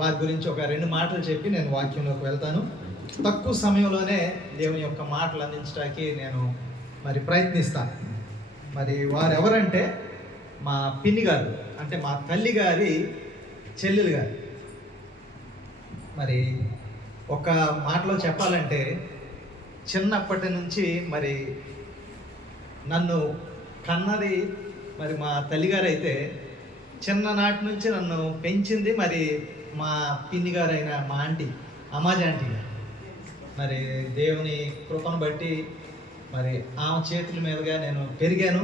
వారి గురించి ఒక 2 మాటలు చెప్పి నేను వాక్యంలోకి వెళ్తాను. తక్కువ సమయంలోనే దేవుని యొక్క మాటలు అందించడానికి నేను మరి ప్రయత్నిస్తాను. మరి వారు ఎవరంటే మా పిన్ని గారు, అంటే మా తల్లి గారి చెల్లెలు గారు. మరి ఒక మాటలో చెప్పాలంటే చిన్నప్పటి నుంచి మరి నన్ను కన్నది మరి మా తల్లిగారు అయితే, చిన్ననాటి నుంచి నన్ను పెంచింది మరి మా పిన్ని గారైన మా ఆంటీ అమ్మాజీ ఆంటీ గారు. మరి దేవుని కృపను బట్టి మరి ఆమె చేతుల మీదుగా నేను పెరిగాను.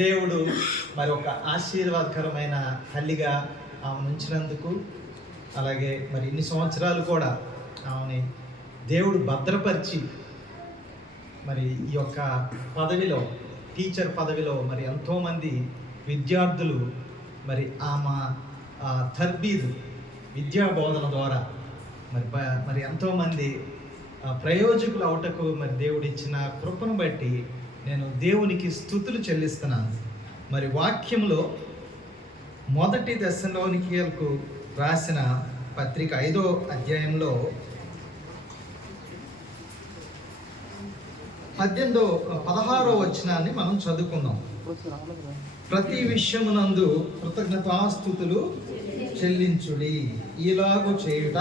దేవుడు మరి ఒక ఆశీర్వాదకరమైన తల్లిగా ఆమెను ఉంచినందుకు, అలాగే మరి ఇన్ని సంవత్సరాలు కూడా ఆమెని దేవుడు భద్రపరిచి మరి ఈ యొక్క పదవిలో, టీచర్ పదవిలో మరి ఎంతోమంది విద్యార్థులు మరి ఆమె తర్బీదు విద్యా బోధన ద్వారా మరి ఎంతోమంది ప్రయోజకులు అవుటకు మరి దేవుడు ఇచ్చిన కృపను బట్టి నేను దేవునికి స్తుతులు చెల్లిస్తున్నాను. మరి వాక్యంలో 1 తెస్సలోనికీయులకు రాసిన పత్రిక 5వ అధ్యాయంలో 16వ వచనాన్ని మనం చదువుకుందాం. ప్రతి విషయమునందు కృతజ్ఞతాస్తుతులు చెల్లించుడి, ఇలాగు చేయుట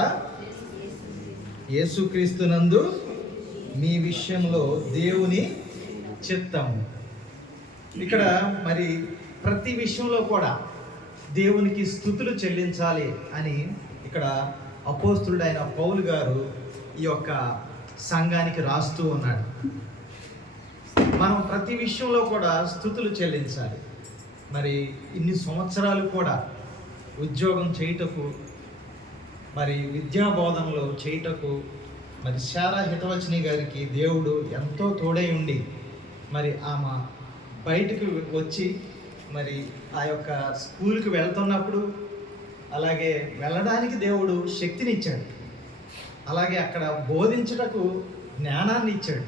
యేసుక్రీస్తునందు మీ విషయంలో దేవుని చిత్తము. ఇక్కడ మరి ప్రతి విషయంలో కూడా దేవునికి స్తుతులు చెల్లించాలి అని ఇక్కడ అపోస్తులుడైన పౌలు గారు ఈ యొక్క సంఘానికి రాస్తూ ఉన్నాడు. మనం ప్రతి విషయంలో కూడా స్తుతులు చెల్లించాలి. మరి ఇన్ని సంవత్సరాలు కూడా ఉద్యోగం చేయుటకు, మరి విద్యా బోధనలో చేయుటకు మరి శారా హితవచని గారికి దేవుడు ఎంతో తోడై ఉండి మరి ఆమె బయటకు వచ్చి మరి ఆ యొక్క స్కూల్కి వెళ్తున్నప్పుడు అలాగే వెళ్ళడానికి దేవుడు శక్తినిచ్చాడు. అలాగే అక్కడ బోధించుటకు జ్ఞానాన్ని ఇచ్చాడు.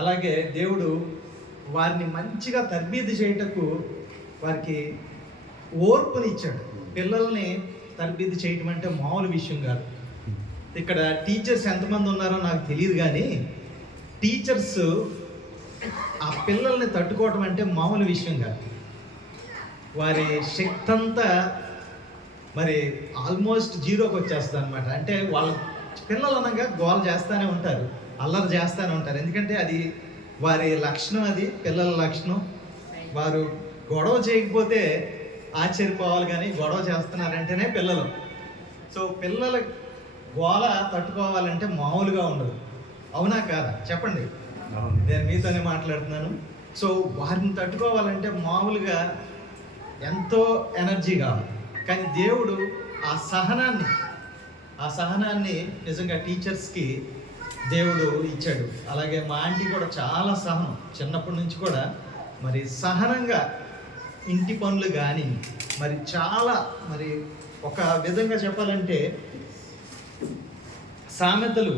అలాగే దేవుడు వారిని మంచిగా తర్బీదు చేయుటకు వారికి ఓర్పునిచ్చాడు. పిల్లల్ని తర్బీదు చేయటం అంటే మామూలు విషయం కాదు. ఇక్కడ టీచర్స్ ఎంతమంది ఉన్నారో నాకు తెలియదు, కానీ టీచర్స్ ఆ పిల్లల్ని తట్టుకోవటం అంటే మామూలు విషయం కాదు. వారి శక్తి అంతా మరి ఆల్మోస్ట్ జీరోకి వచ్చేస్తుంది అనమాట. అంటే వాళ్ళ పిల్లలు అనగా గోల చేస్తూనే ఉంటారు, అల్లరి చేస్తూనే ఉంటారు. ఎందుకంటే అది వారి లక్షణం, అది పిల్లల లక్షణం. వారు గొడవ చేయకపోతే ఆశ్చర్యపోవాలి, కానీ గొడవ చేస్తున్నారంటేనే పిల్లలు. సో పిల్లల గోల తట్టుకోవాలంటే మామూలుగా ఉండదు. అవునా కాదా చెప్పండి? నేను మీతోనే మాట్లాడుతున్నాను. సో వారిని తట్టుకోవాలంటే మామూలుగా ఎంతో ఎనర్జీ కావాలి. కానీ దేవుడు ఆ సహనాన్ని నిజంగా టీచర్స్కి దేవుడు ఇచ్చాడు. అలాగే మా ఆంటీ కూడా చాలా సహనం, చిన్నప్పటి నుంచి కూడా మరి సహనంగా ఇంటి పనులు కానీ మరి చాలా మరి ఒక విధంగా చెప్పాలంటే సామెతలు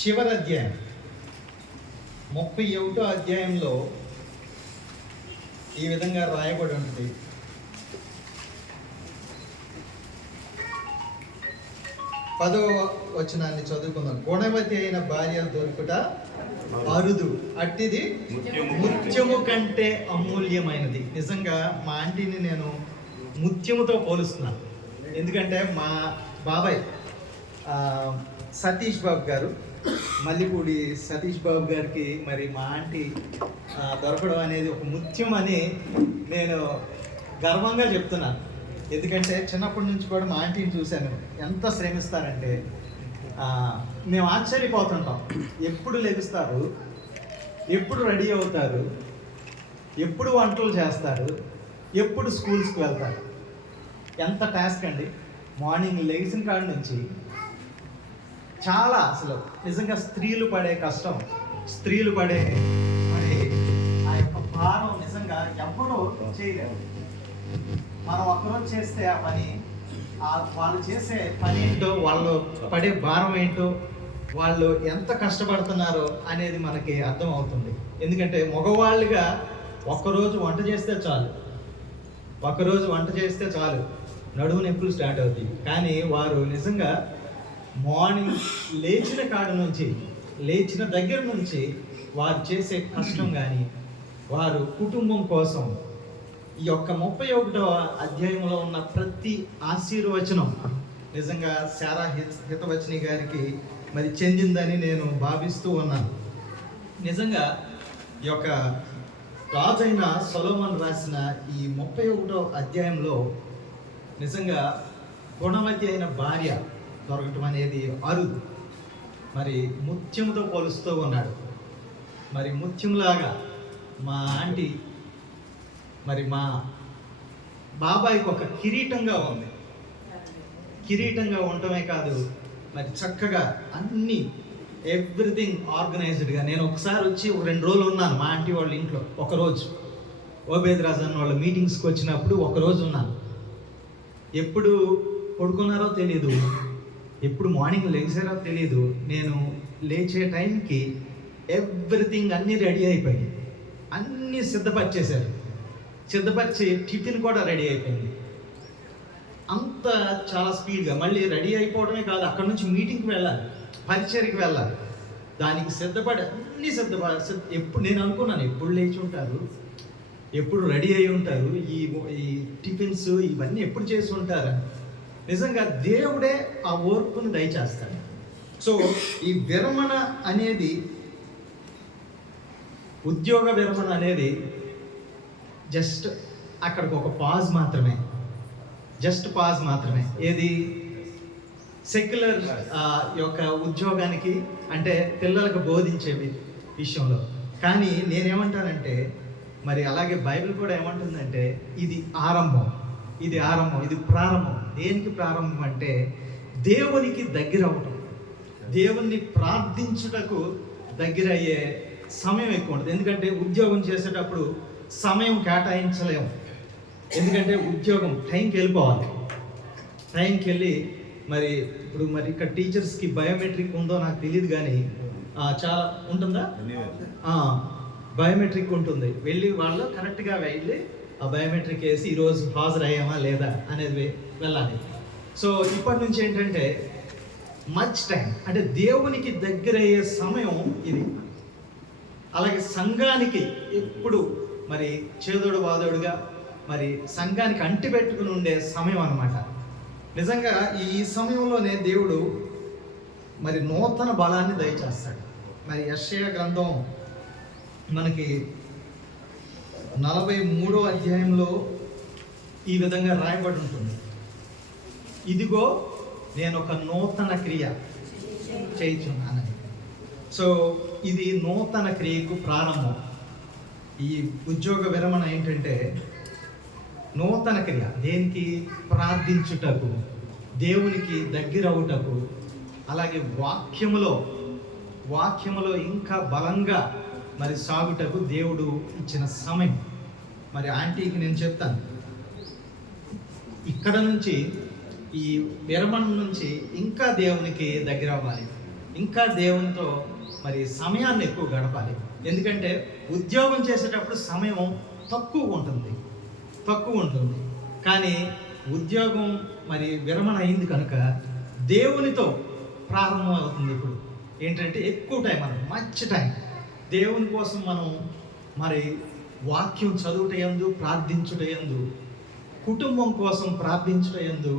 చివరి అధ్యాయం 31వ అధ్యాయంలో ఈ విధంగా రాయబడి ఉంటుంది. 10వ వచనాన్ని చదువుకుందాం. గుణవతి అయిన భార్య దొరుకుట అరుదు, అట్టిది ముత్యము కంటే అమూల్యమైనది. నిజంగా మా ఆంటీని నేను ముత్యముతో పోలుస్తున్నాను. ఎందుకంటే మా బాబాయ్ సతీష్ బాబు గారు, మల్లిపూడి సతీష్ బాబు గారికి మరి మా ఆంటీ దొరకడం అనేది ఒక ముత్యం అని నేను గర్వంగా చెప్తున్నాను. ఎందుకంటే చిన్నప్పటి నుంచి కూడా మా ఆంటీని చూశాను, ఎంత శ్రమిస్తారంటే మేము ఆశ్చర్యపోతుంటాం. ఎప్పుడు లెగుస్తారు, ఎప్పుడు రెడీ అవుతారు, ఎప్పుడు వంటలు చేస్తారు, ఎప్పుడు స్కూల్స్కి వెళ్తారు. ఎంత టాస్క్ అండి. మార్నింగ్ లెగిసిన కాడ నుంచి చాలా అసలు నిజంగా స్త్రీలు పడే కష్టం, స్త్రీలు పడే మరి ఆ యొక్క భారం నిజంగా ఎవ్వరూ చేయలేరు. మనం ఒక్కరోజు చేస్తే ఆ పని, వాళ్ళు చేసే పని ఏంటో, వాళ్ళు పడే భారం ఏంటో, వాళ్ళు ఎంత కష్టపడుతున్నారో అనేది మనకి అర్థమవుతుంది. ఎందుకంటే మగవాళ్ళుగా ఒక్కరోజు వంట చేస్తే చాలు, ఒకరోజు వంట చేస్తే చాలు నడుము నొప్పులు స్టార్ట్ అవుతాయి. కానీ వారు నిజంగా మార్నింగ్ లేచిన దగ్గర నుంచి వారు చేసే కష్టం కానీ వారు కుటుంబం కోసం ఈ యొక్క 31వ అధ్యాయంలో ఉన్న ప్రతి ఆశీర్వచనం నిజంగా శారా హితవచని గారికి మరి చెందిందని నేను భావిస్తూ ఉన్నాను. నిజంగా ఈ యొక్క రాజైన సొలొమోను రాసిన ఈ 31వ అధ్యాయంలో నిజంగా గుణవతి అయిన భార్య దొరకటం అనేది అరుదు. మరి ముత్యంతో పోలుస్తూ ఉన్నాడు. మరి ముత్యంలాగా మా ఆంటీ మరి మా బాబాయికి ఒక కిరీటంగా ఉంది. కిరీటంగా ఉండటమే కాదు, మరి చక్కగా అన్నీ ఎవ్రీథింగ్ ఆర్గనైజ్డ్గా. నేను ఒకసారి వచ్చి 2 రోజులు ఉన్నాను మా ఆంటీ వాళ్ళ ఇంట్లో. ఒకరోజు ఓబేద్ రాజన్ వాళ్ళ మీటింగ్స్కి వచ్చినప్పుడు ఒకరోజు ఉన్నాను. ఎప్పుడు పడుకున్నారో తెలియదు, ఎప్పుడు మార్నింగ్ లేచారో తెలియదు. నేను లేచే టైంకి ఎవ్రీథింగ్ అన్నీ రెడీ అయిపోయింది, అన్నీ సిద్ధపరిచేశారు. సిద్ధపరిచి టిఫిన్ కూడా రెడీ అయిపోయింది. అంత చాలా స్పీడ్గా మళ్ళీ రెడీ అయిపోవడమే కాదు, అక్కడ నుంచి మీటింగ్కి వెళ్ళాలి, పరిచర్కి వెళ్ళాలి. దానికి సిద్ధపడి అన్నీ ఎప్పుడు నేను అనుకున్నాను ఎప్పుడు లేచి ఉంటారు, ఎప్పుడు రెడీ అయి ఉంటారు, ఈ టిఫిన్స్ ఇవన్నీ ఎప్పుడు చేసి ఉంటారు. నిజంగా దేవుడే ఆ ఓర్పును దయచేస్తాడు. సో ఈ విరమణ అనేది, ఉద్యోగ విరమణ అనేది జస్ట్ అక్కడికి ఒక పాజ్ మాత్రమే, ఏది సెక్యులర్ యొక్క ఉద్యోగానికి అంటే పిల్లలకు బోధించే విషయంలో. కానీ నేనేమంటానంటే మరి అలాగే బైబిల్ కూడా ఏమంటుందంటే ఇది ఆరంభం, ఇది ప్రారంభం. దేనికి ప్రారంభం అంటే దేవునికి దగ్గర అవటం, దేవుణ్ణి ప్రార్థించుటకు దగ్గర అయ్యే సమయం ఎక్కువ ఉంటుంది. ఎందుకంటే ఉద్యోగం చేసేటప్పుడు సమయం కేటాయించలేము. ఎందుకంటే ఉద్యోగం టైంకి వెళ్ళిపోవాలి. టైంకి వెళ్ళి మరి ఇప్పుడు మరి ఇక్కడ టీచర్స్కి బయోమెట్రిక్ ఉందో నాకు తెలియదు, కానీ చాలా ఉంటుందా, బయోమెట్రిక్ ఉంటుంది. వెళ్ళి వాళ్ళు కరెక్ట్గా వెళ్ళి ఆ బయోమెట్రిక్ వేసి ఈరోజు హాజరయ్యామా లేదా అనేది వెళ్ళాలి. సో ఇప్పటి నుంచి ఏంటంటే మచ్ టైం అంటే దేవునికి దగ్గర అయ్యే సమయం ఇది. అలాగే సంఘానికి ఎప్పుడు మరి చేదోడు వాదోడుగా మరి సంఘానికి అంటిపెట్టుకుని ఉండే సమయం అన్నమాట. నిజంగా ఈ సమయంలోనే దేవుడు మరి నూతన బలాన్ని దయచేస్తాడు. మరి యెషయా గ్రంథం మనకి 43వ అధ్యాయంలో ఈ విధంగా రాయబడి ఉంటుంది, ఇదిగో నేను ఒక నూతన క్రియ చేయుచున్నానని. సో ఇది నూతన క్రియకు ప్రారంభం. ఈ ఉద్యోగ విరమణ ఏంటంటే నూతన క్రియ. దేనికి? ప్రార్థించుటకు, దేవునికి దగ్గర అవుటకు, అలాగే వాక్యములో ఇంకా బలంగా మరి సాగుటకు దేవుడు ఇచ్చిన సమయం. మరి ఆంటీకి నేను చెప్తాను, ఇక్కడ నుంచి ఈ విరమణ నుంచి ఇంకా దేవునికి దగ్గర అవ్వాలి, ఇంకా దేవునితో మరి సమయాన్ని ఎక్కువ గడపాలి. ఎందుకంటే ఉద్యోగం చేసేటప్పుడు సమయం తక్కువ ఉంటుంది. కానీ ఉద్యోగం మరి విరమణ అయింది కనుక దేవునితో ప్రారంభం అవుతుంది. ఇప్పుడు ఏంటంటే ఎక్కువ టైం, మనకు మంచి టైం దేవుని కోసం మనం మరి వాక్యం చదువుటయందు, ప్రార్థించుటయందు, కుటుంబం కోసం ప్రార్థించుటయందు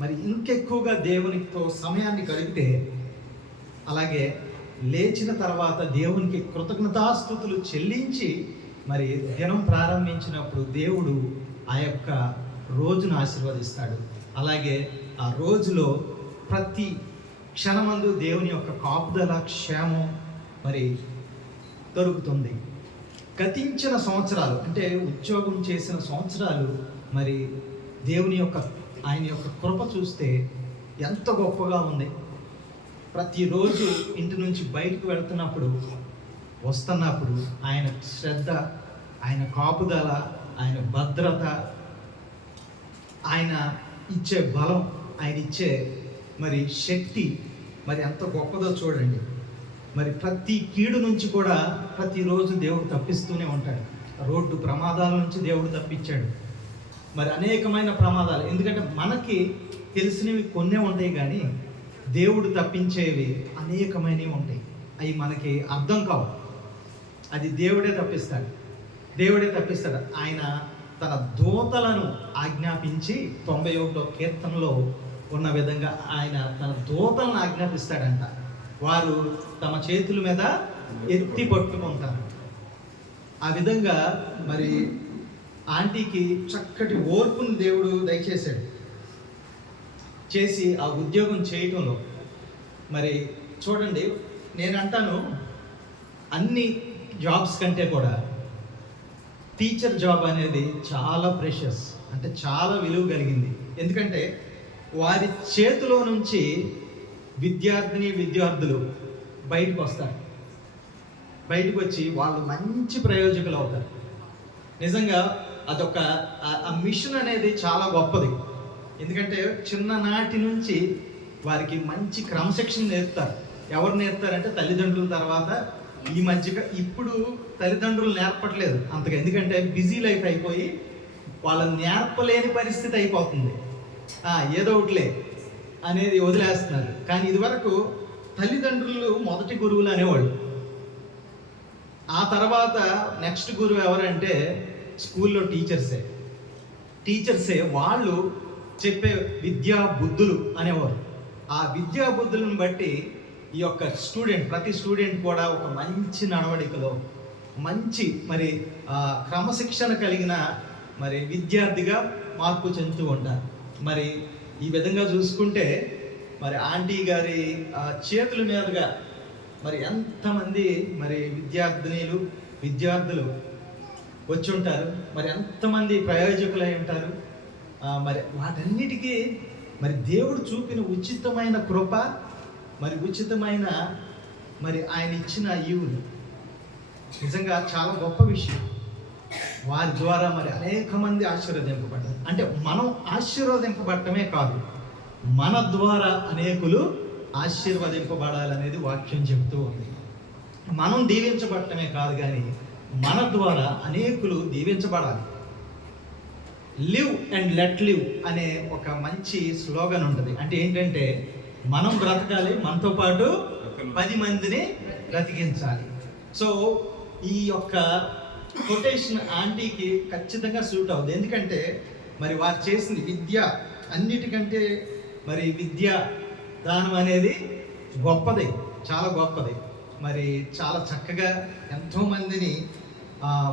మరి ఇంకెక్కువగా దేవునితో సమయాన్ని గడిపితే, అలాగే లేచిన తర్వాత దేవునికి కృతజ్ఞతాస్తుతులు చెల్లించి మరి దినం ప్రారంభించినప్పుడు దేవుడు ఆ యొక్క రోజును ఆశీర్వదిస్తాడు. అలాగే ఆ రోజులో ప్రతి క్షణమందు దేవుని యొక్క కాపుదల, క్షేమం మరి దొరుకుతుంది. గతించిన సంవత్సరాలు అంటే ఉద్యోగం చేసిన సంవత్సరాలు మరి ఆయన యొక్క కృప చూస్తే ఎంత గొప్పగా ఉంది. ప్రతిరోజు ఇంటి నుంచి బయటకు వెళ్తున్నప్పుడు, వస్తున్నప్పుడు ఆయన శ్రద్ధ, ఆయన కాపుదల, ఆయన భద్రత, ఆయన ఇచ్చే బలం, ఆయన ఇచ్చే మరి శక్తి మరి ఎంత గొప్పదో చూడండి. మరి ప్రతి కీడు నుంచి కూడా ప్రతిరోజు దేవుడు తప్పిస్తూనే ఉంటాడు. రోడ్డు ప్రమాదాల నుంచి దేవుడు తప్పించాడు, మరి అనేకమైన ప్రమాదాలు. ఎందుకంటే మనకి తెలిసినవి కొన్నే ఉంటాయి, కానీ దేవుడు తప్పించేవి అనేకమైనవి ఉంటాయి. అవి మనకి అర్థం కావు. అది దేవుడే తప్పిస్తాడు. ఆయన తన దూతలను ఆజ్ఞాపించి 91వ కీర్తనలో ఉన్న విధంగా ఆయన తన దూతలను ఆజ్ఞాపిస్తాడంట. వారు తమ చేతుల మీద ఎత్తి పట్టుకుంటారు. ఆ విధంగా మరి ఆంటీకి చక్కటి ఓర్పును దేవుడు దయచేశాడు. చేసి ఆ ఉద్యోగం చేయటంలో మరి చూడండి, నేను అంటాను అన్ని జాబ్స్ కంటే కూడా టీచర్ జాబ్ అనేది చాలా ప్రెషియస్, అంటే చాలా విలువ కలిగింది. ఎందుకంటే వారి చేతిలో నుంచి విద్యార్థులు బయటకు వస్తారు. బయటకు వచ్చి వాళ్ళు మంచి ప్రయోజకులు అవుతారు. నిజంగా అదొక ఆ మిషన్ అనేది చాలా గొప్పది. ఎందుకంటే చిన్ననాటి నుంచి వారికి మంచి క్రమశిక్షణ నేర్పుతారు. ఎవరు నేర్పుతారంటే తల్లిదండ్రుల తర్వాత ఈ మధ్య ఇప్పుడు తల్లిదండ్రులు నేర్పట్లేదు అంతగా, ఎందుకంటే బిజీ లైఫ్ అయిపోయి వాళ్ళని నేర్పలేని పరిస్థితి అయిపోతుంది. ఏదో ఒకటిలే అనేది వదిలేస్తున్నారు. కానీ ఇదివరకు తల్లిదండ్రులు మొదటి గురువులు అనేవాళ్ళు. ఆ తర్వాత నెక్స్ట్ గురువు ఎవరంటే స్కూల్లో టీచర్సే వాళ్ళు చెప్పే విద్యా బుద్ధులు అనేవారు. ఆ విద్యా బుద్ధులను బట్టి ఈ యొక్క ప్రతి స్టూడెంట్ కూడా ఒక మంచి నడవడికలో మంచి మరి క్రమశిక్షణ కలిగిన మరి విద్యార్థిగా మార్పు చెందుతూ ఉంటారు. మరి ఈ విధంగా చూసుకుంటే మరి ఆంటీ గారి చేతుల మీదుగా మరి ఎంతమంది మరి విద్యార్థులు వచ్చి ఉంటారు, మరి ఎంతమంది ప్రయోజకులై ఉంటారు. మరి వాటన్నిటికీ మరి దేవుడు చూపిన ఉచితమైన కృప, మరి ఉచితమైన మరి ఆయన ఇచ్చిన ఈవులు నిజంగా చాలా గొప్ప విషయం. వారి ద్వారా మరి అనేక మంది ఆశీర్వదింపబడ్డారు. అంటే మనం ఆశీర్వదింపబడటమే కాదు, మన ద్వారా అనేకులు ఆశీర్వదింపబడాలనేది వాక్యం చెప్తూ ఉంది. మనం దీవించబడటమే కాదు, కానీ మన ద్వారా అనేకులు దీవించబడాలి. లివ్ అండ్ లెట్ లివ్ అనే ఒక మంచి స్లోగన్ ఉంటుంది. అంటే ఏంటంటే మనం బ్రతకాలి, మనతో పాటు 10 మందిని బ్రతికించాలి. సో ఈ యొక్క కొటేషన్ ఆంటీకి ఖచ్చితంగా సూట్ అవుతుంది. ఎందుకంటే మరి వారు చేసింది విద్య అన్నిటికంటే మరి విద్య దానం అనేది గొప్పది, చాలా గొప్పది. మరి చాలా చక్కగా ఎంతోమందిని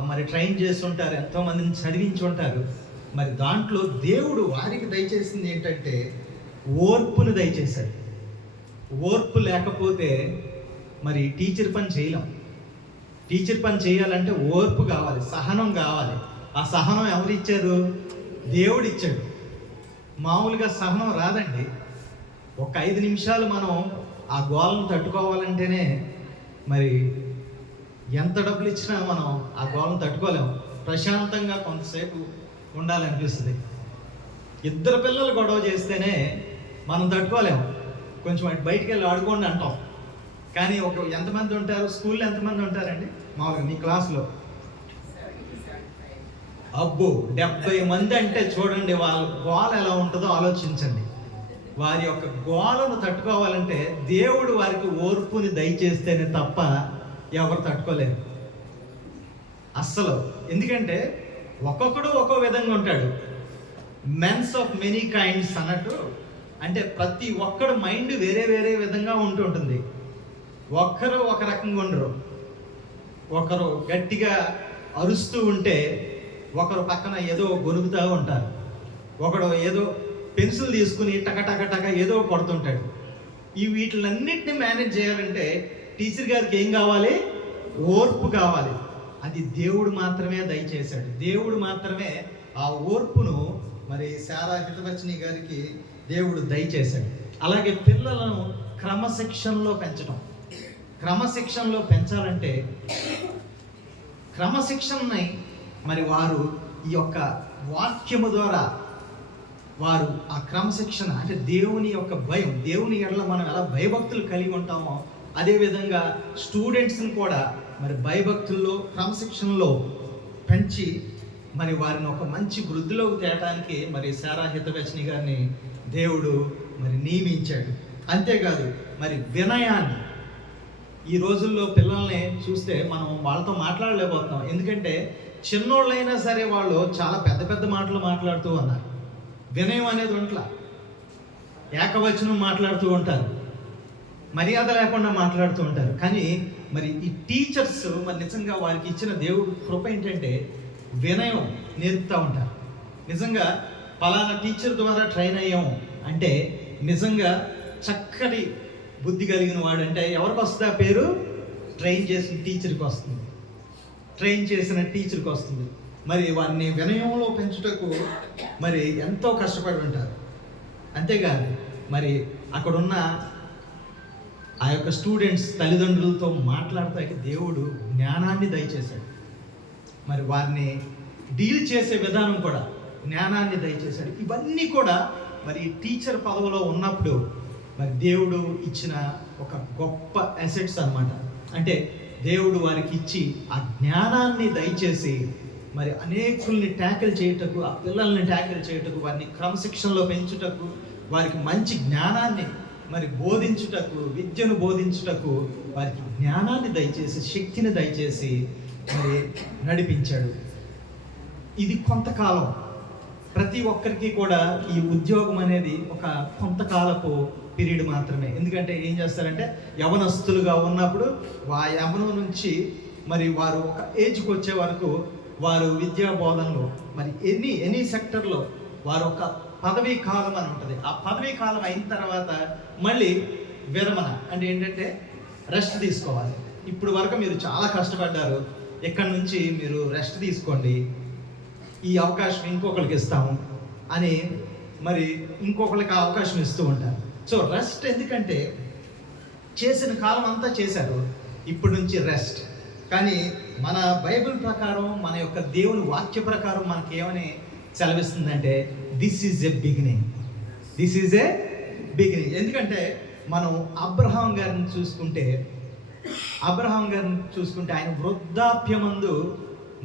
మరి ట్రైన్ చేస్తుంటారు, ఎంతోమందిని చదివించి ఉంటారు. మరి దాంట్లో దేవుడు వారికి దయచేసింది ఏంటంటే ఓర్పును దయచేశాడు. ఓర్పు లేకపోతే మరి టీచర్ పని చేయలేం. టీచర్ పని చేయాలంటే ఓర్పు కావాలి, సహనం కావాలి. ఆ సహనం ఎవరిచ్చారు? దేవుడు ఇచ్చాడు. మామూలుగా సహనం రాదండి. ఒక 5 నిమిషాలు మనం ఆ గోలను తట్టుకోవాలంటేనే మరి ఎంత డబ్బులు ఇచ్చినా మనం ఆ గోలను తట్టుకోలేము. ప్రశాంతంగా కొంతసేపు ఉండాలనిపిస్తుంది. 2 పిల్లలు గొడవ చేస్తేనే మనం తట్టుకోలేము. కొంచెం బయటికి వెళ్ళి ఆడుకోండి అంటాం. కానీ ఎంతమంది ఉంటారు స్కూల్లో? ఎంతమంది ఉంటారండి మామూలుగా మీ క్లాస్లో? అబ్బో 70 మంది అంటే చూడండి, వాళ్ళ గోల ఎలా ఉంటుందో ఆలోచించండి. వారి యొక్క గోలను తట్టుకోవాలంటే దేవుడు వారికి ఓర్పుని దయచేస్తేనే తప్ప ఎవరు తట్టుకోలేరు అస్సలు. ఎందుకంటే ఒక్కొక్కడు ఒక్కో విధంగా ఉంటాడు. మెన్స్ ఆఫ్ మెనీ కైండ్స్ అన్నట్టు. అంటే ప్రతి ఒక్కడు మైండ్ వేరే వేరే విధంగా ఉంటుంటుంది. ఒక్కరు ఒక రకంగా ఉండరు. ఒకరు గట్టిగా అరుస్తూ ఉంటే ఒకరు పక్కన ఏదో గొనుగుతూ ఉంటారు. ఒకడు ఏదో పెన్సిల్ తీసుకుని టక ఏదో కొడుతుంటాడు. వీటిలన్నిటిని మేనేజ్ చేయాలంటే టీచర్ గారికి ఏం కావాలి? ఓర్పు కావాలి. అది దేవుడు మాత్రమే దయచేశాడు. దేవుడు మాత్రమే ఆ ఓర్పును మరి శారా హితవచని గారికి దేవుడు దయచేశాడు. అలాగే పిల్లలను క్రమశిక్షణలో పెంచాలంటే క్రమశిక్షణని మరి వారు ఈ యొక్క వాక్యము ద్వారా వారు ఆ క్రమశిక్షణ అంటే దేవుని యొక్క భయం, దేవుని ఎడల మనం ఎలా భయభక్తులు కలిగి ఉంటామో అదేవిధంగా స్టూడెంట్స్ని కూడా మరి భయభక్తుల్లో క్రమశిక్షణలో పెంచి మరి వారిని ఒక మంచి వృద్ధిలోకి తేయటానికి మరి సారా హితవచని గారిని దేవుడు మరి నియమించాడు. అంతేకాదు మరి వినయాన్ని, ఈ రోజుల్లో పిల్లల్ని చూస్తే మనం వాళ్ళతో మాట్లాడలేకపోతున్నాం. ఎందుకంటే చిన్నోళ్ళైనా సరే వాళ్ళు చాలా పెద్ద పెద్ద మాటలు మాట్లాడుతూ ఉన్నారు. వినయం అనేది ఉంట్లా, ఏకవచనం మాట్లాడుతూ ఉంటారు, మర్యాద లేకుండా మాట్లాడుతూ ఉంటారు. కానీ మరి ఈ టీచర్స్ మరి నిజంగా వారికి ఇచ్చిన దేవుడు కృప ఏంటంటే వినయం నేర్పుతూ ఉంటారు. నిజంగా పలానా టీచర్ ద్వారా ట్రైన్ అయ్యాము అంటే నిజంగా చక్కటి బుద్ధి కలిగిన వాడు అంటే ఎవరికి వస్తుంది ఆ పేరు? ట్రైన్ చేసిన టీచర్కి వస్తుంది, ట్రైన్ చేసిన టీచర్కి వస్తుంది. మరి వారిని వినయంలో పెంచుటకు మరి ఎంతో కష్టపడి ఉంటారు. అంతేకాదు మరి అక్కడున్న ఆ యొక్క స్టూడెంట్స్ తల్లిదండ్రులతో మాట్లాడతానికి దేవుడు జ్ఞానాన్ని దయచేశాడు. మరి వారిని డీల్ చేసే విధానం కూడా జ్ఞానాన్ని దయచేశాడు. ఇవన్నీ కూడా మరి టీచర్ పదవిలో ఉన్నప్పుడు మరి దేవుడు ఇచ్చిన ఒక గొప్ప అసెట్స్ అన్నమాట. అంటే దేవుడు వారికి ఇచ్చి ఆ జ్ఞానాన్ని దయచేసి మరి అనేకుల్ని ట్యాకిల్ చేయుటకు, ఆ పిల్లల్ని ట్యాకిల్ చేయుటకు, వారిని క్రమశిక్షణలో పెంచుటకు, వారికి మంచి జ్ఞానాన్ని మరి బోధించుటకు, విద్యను బోధించుటకు వారికి జ్ఞానాన్ని దయచేసి, శక్తిని దయచేసి మరి నడిపించాడు. ఇది కొంతకాలం, ప్రతి ఒక్కరికి కూడా ఈ ఉద్యోగం అనేది ఒక కొంతకాలపు పీరియడ్ మాత్రమే. ఎందుకంటే ఏం చేస్తారంటే యవనస్తులుగా ఉన్నప్పుడు ఆ యవనం నుంచి మరి వారు ఒక ఏజ్కి వచ్చే వరకు వారు విద్యా బోధనలో మరి ఎనీ సెక్టర్లో వారు ఒక పదవీ కాలం అని ఉంటుంది. ఆ పదవీ కాలం అయిన తర్వాత మళ్ళీ విరమణ అంటే ఏంటంటే రెస్ట్ తీసుకోవాలి. ఇప్పుడు వరకు మీరు చాలా కష్టపడ్డారు, ఇక్కడ నుంచి మీరు రెస్ట్ తీసుకోండి, ఈ అవకాశం ఇంకొకరికి ఇస్తాము అని మరి ఇంకొకరికి అవకాశం ఇస్తూ ఉంటారు. సో రెస్ట్ ఎందుకంటే చేసిన కాలం అంతా చేశారు, ఇప్పుడు నుంచి రెస్ట్. కానీ మన బైబిల్ ప్రకారం, మన యొక్క దేవుని వాక్య ప్రకారం మనకి ఏమని సెలవిస్తుందంటే this is a beginning, this is a beginning. ఎందుకంటే మనం అబ్రహాం గారిని చూసుకుంటే ఆయన వృద్ధాప్యమందు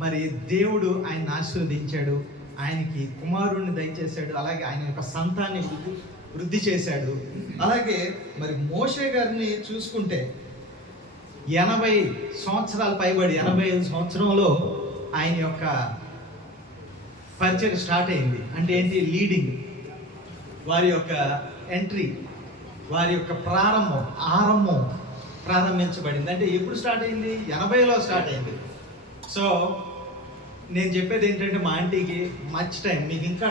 మరి దేవుడు ఆయన ఆశీర్వదించాడు, ఆయనకి కుమారుణ్ణి దయచేశాడు, అలాగే ఆయన యొక్క సంతాన్ని వృద్ధి చేశాడు. అలాగే మరి మోషే గారిని చూసుకుంటే 80 సంవత్సరాలు పైబడి 85 సంవత్సరంలో ఆయన యొక్క పరిచయం స్టార్ట్ అయింది. అంటే ఏంటి? లీడింగ్, వారి యొక్క ఎంట్రీ, వారి యొక్క ఆరంభం ప్రారంభించబడింది. అంటే ఎప్పుడు స్టార్ట్ అయింది? 80లో స్టార్ట్ అయింది. సో నేను చెప్పేది ఏంటంటే మా ఆంటీకి మచ్ టైం, మీకు ఇంకా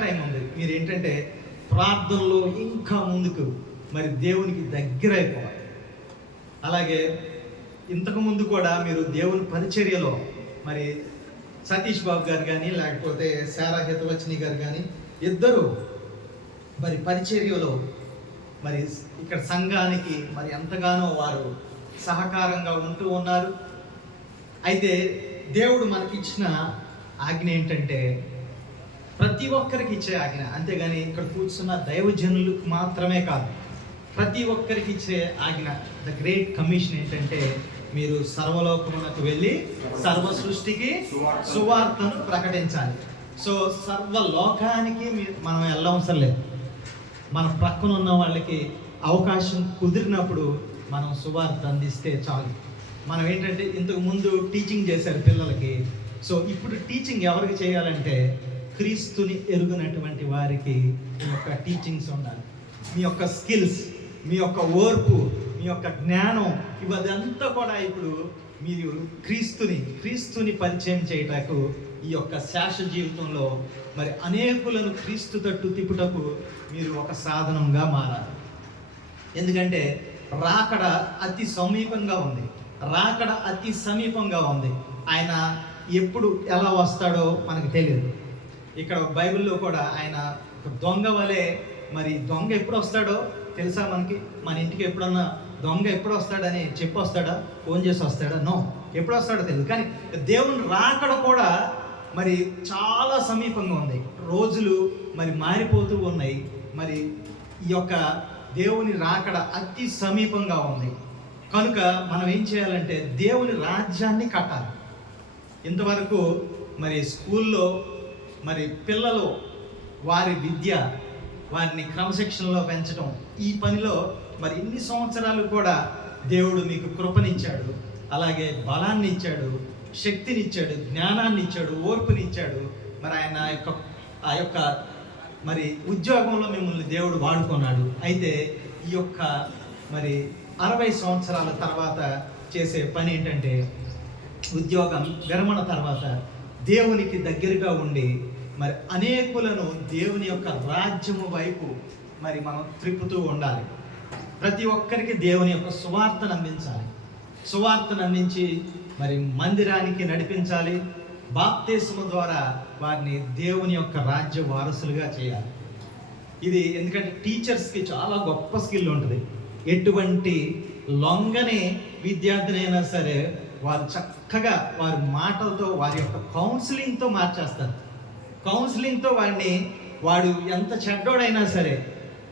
టైం ఉంది. మీరు ఏంటంటే ప్రార్థనలో ఇంకా ముందుకు మరి దేవునికి దగ్గర అయిపోవాలి. అలాగే ఇంతకుముందు కూడా మీరు దేవుని పరిచర్యలో మరి సతీష్ బాబు గారు కానీ లేకపోతే సారా హితవచని గారు కానీ ఇద్దరు మరి పరిచర్యలో మరి ఇక్కడ సంఘానికి మరి ఎంతగానో వారు సహకారంగా ఉంటూ ఉన్నారు. అయితే దేవుడు మనకిచ్చిన ఆజ్ఞ ఏంటంటే ప్రతి ఒక్కరికి ఇచ్చే ఆజ్ఞ, అంతేగాని ఇక్కడ కూర్చున్న దైవజనులకు మాత్రమే కాదు, ప్రతి ఒక్కరికి ఇచ్చే ఆజ్ఞ, ద గ్రేట్ కమిషన్ ఏంటంటే మీరు సర్వలోకమునకు వెళ్ళి సర్వ సృష్టికి సువార్తను ప్రకటించాలి. సో సర్వలోకానికి మనం వెళ్ళవసరం లేదు, మన ప్రక్కన ఉన్న వాళ్ళకి అవకాశం కుదిరినప్పుడు మనం సువార్త అందిస్తే చాలు. మనం ఏంటంటే ఇంతకు ముందు టీచింగ్ చేశారు పిల్లలకి, సో ఇప్పుడు టీచింగ్ ఎవరికి చేయాలంటే క్రీస్తుని ఎరుగునటువంటి వారికి మీ యొక్క టీచింగ్స్ ఉండాలి. మీ యొక్క స్కిల్స్, మీ యొక్క ఓర్పు, మీ యొక్క జ్ఞానం, ఇవదంతా కూడా ఇప్పుడు మీరు క్రీస్తుని పరిచయం చేయటకు ఈ యొక్క శాశ్వత జీవితంలో మరి అనేకులను క్రీస్తు తట్టు తిప్పుటకు మీరు ఒక సాధనంగా మారాలి. ఎందుకంటే రాకడ అతి సమీపంగా ఉంది. ఆయన ఎప్పుడు ఎలా వస్తాడో మనకు తెలియదు. ఇక్కడ బైబిల్లో కూడా ఆయన దొంగ వలె, మరి దొంగ ఎప్పుడు వస్తాడో తెలుసా మనకి? మన ఇంటికి ఎప్పుడన్నా దొంగ ఎప్పుడు వస్తాడని చెప్పి వస్తాడా? ఫోన్ చేసి వస్తాడా? నో, ఎప్పుడు వస్తాడో తెలియదు. కానీ దేవుని రాకడ కూడా మరి చాలా సమీపంగా ఉంది. రోజులు మరి మారిపోతూ ఉన్నాయి. మరి ఈ యొక్క దేవుని రాకడ అతి సమీపంగా ఉంది. కనుక మనం ఏం చేయాలంటే దేవుని రాజ్యాన్ని కట్టాలి. ఇంతవరకు మరి స్కూల్లో మరి పిల్లలు వారి విద్య వారిని క్రమశిక్షణలో పెంచడం, ఈ పనిలో మరి ఇన్ని సంవత్సరాలు కూడా దేవుడు మీకు కృపనిచ్చాడు, అలాగే బలాన్ని ఇచ్చాడు, శక్తినిచ్చాడు, జ్ఞానాన్ని ఇచ్చాడు, ఓర్పునిచ్చాడు. మరి ఆయన ఆ యొక్క మరి ఉద్యోగంలో మిమ్మల్ని దేవుడు వాడుకున్నాడు. అయితే ఈ యొక్క మరి 60 సంవత్సరాల తర్వాత చేసే పని ఏంటంటే, ఉద్యోగం విరమణ తర్వాత దేవునికి దగ్గరగా ఉండి మరి అనేకులను దేవుని యొక్క రాజ్యము వైపు మరి మనం త్రిప్పుతూ ఉండాలి. ప్రతి ఒక్కరికి దేవుని యొక్క సువార్తను అందించాలి. సువార్తను అందించి మరి మందిరానికి నడిపించాలి. బాప్తిస్మం ద్వారా వారిని దేవుని యొక్క రాజ్య వారసులుగా చేయాలి. ఇది ఎందుకంటే టీచర్స్కి చాలా గొప్ప స్కిల్ ఉంటుంది. ఎటువంటి లొంగని విద్యార్థినైనా సరే వారు చక్కగా వారి మాటలతో, వారి యొక్క కౌన్సిలింగ్తో మార్చేస్తారు. కౌన్సిలింగ్తో వాడు ఎంత చెడ్డోడైనా సరే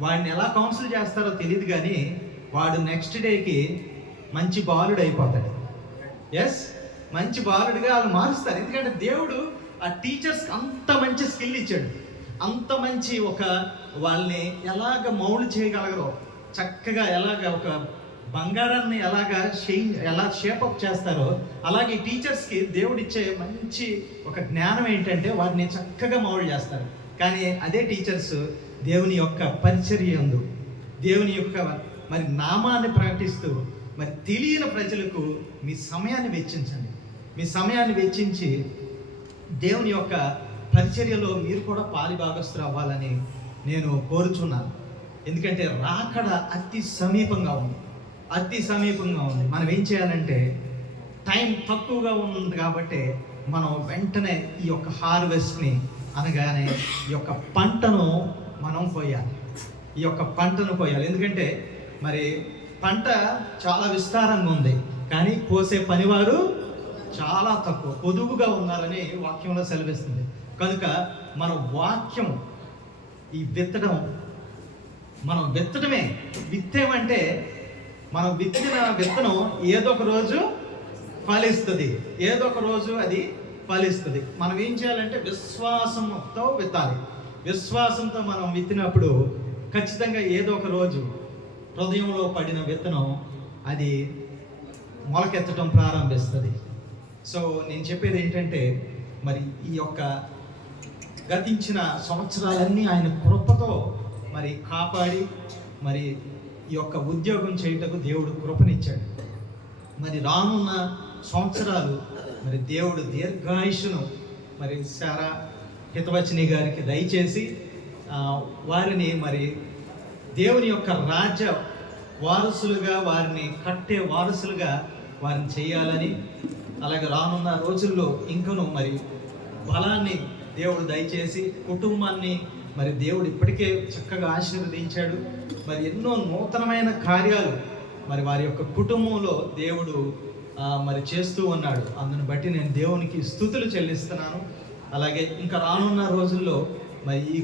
వాడిని ఎలా కౌన్సిల్ చేస్తారో తెలియదు, కానీ వాడు నెక్స్ట్ డేకి మంచి బాలుడు అయిపోతాడు. ఎస్, మంచి బాలుడిగా వాళ్ళు మారుస్తారు. ఎందుకంటే దేవుడు ఆ టీచర్స్కి అంత మంచి స్కిల్ ఇచ్చాడు. అంత మంచి వాళ్ళని ఎలాగ మౌల్డ్ చేయగలగరో, చక్కగా ఎలాగ ఒక బంగారాన్ని ఎలా షేపప్ చేస్తారో, అలాగే టీచర్స్కి దేవుడిచ్చే మంచి ఒక జ్ఞానం ఏంటంటే వారిని చక్కగా మౌల్డ్ చేస్తారు. కానీ అదే టీచర్స్ దేవుని యొక్క పరిచర్యందు, దేవుని యొక్క మరి నామాన్ని ప్రకటిస్తూ మరి తెలియని ప్రజలకు మీ సమయాన్ని వెచ్చించండి. మీ సమయాన్ని వెచ్చించి దేవుని యొక్క పరిచర్యలో మీరు కూడా పాలిభాగస్తులు అవ్వాలని నేను కోరుచున్నాను. ఎందుకంటే రాకడ అతి సమీపంగా ఉంది. మనం ఏం చేయాలంటే, టైం తక్కువగా ఉంది కాబట్టి మనం వెంటనే ఈ యొక్క హార్వెస్ట్ని అనగానే ఈ యొక్క పంటను మనం కోయాలి. ఎందుకంటే మరి పంట చాలా విస్తారంగా ఉంది, కానీ కోసే పనివారు చాలా తక్కువ, పొదువుగా ఉన్నారని వాక్యంలో సెలవిస్తుంది. కనుక మన వాక్యం ఈ మనం విత్తేమంటే మనం విత్తిన విత్తనం ఏదో ఒక రోజు ఫలిస్తుంది. మనం ఏం చేయాలంటే విశ్వాసంతో విత్తాలి. విశ్వాసంతో మనం విత్తినప్పుడు ఖచ్చితంగా ఏదో ఒక రోజు హృదయంలో పడిన విత్తనం అది మొలకెత్తడం ప్రారంభిస్తుంది. సో నేను చెప్పేది ఏంటంటే, మరి ఈ యొక్క గతించిన సంవత్సరాలన్నీ ఆయన కృపతో మరి కాపాడి మరి ఈ యొక్క ఉద్యోగం చేయుటకు దేవుడు కృపనిచ్చాడు. మరి రానున్న సంవత్సరాలు మరి దేవుడు దీర్ఘాయుషును మరి సారా హితవచని గారికి దయచేసి వారిని మరి దేవుని యొక్క రాజ్య వారసులుగా, వారిని కట్టే వారసులుగా వారిని చేయాలని, అలాగే రానున్న రోజుల్లో ఇంకను మరి బలాన్ని దేవుడు దయచేసి కుటుంబాన్ని మరి దేవుడు ఇప్పటికే చక్కగా ఆశీర్వదించాడు. మరి ఎన్నో నూతనమైన కార్యాలు మరి వారి యొక్క కుటుంబంలో దేవుడు మరి చేస్తూ ఉన్నాడు. అందుని బట్టి నేను దేవునికి స్తుతులు చెల్లిస్తున్నాను. అలాగే ఇంకా రానున్న రోజుల్లో మరి ఈ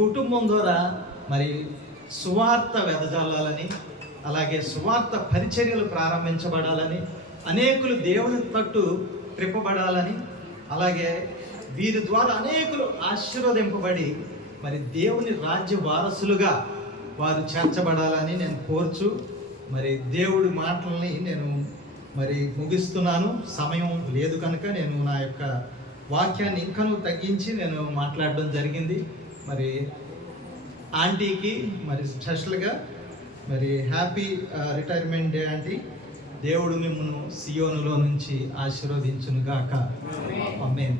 కుటుంబం ద్వారా మరి సువార్త వెదజల్లాలని, అలాగే సువార్త పరిచర్యలు ప్రారంభించబడాలని, అనేకులు దేవుని తట్టు త్రిప్పబడాలని, అలాగే వీరి ద్వారా అనేకులు ఆశీర్వదింపబడి మరి దేవుని రాజ్య వారసులుగా వారు చేర్చబడాలని నేను కోరుచు మరి దేవుడి మాటల్ని నేను మరి ముగిస్తున్నాను. సమయం లేదు కనుక నేను నా యొక్క వాక్యాన్ని ఇంకనూ తగ్గించి నేను మాట్లాడడం జరిగింది. మరి ఆంటీకి మరి స్పెషల్గా మరి హ్యాపీ రిటైర్మెంట్ డే ఆంటీ. దేవుడు మిమ్మల్ని సియోనులో నుంచి ఆశీర్వదించును గాక. ఆమేన్.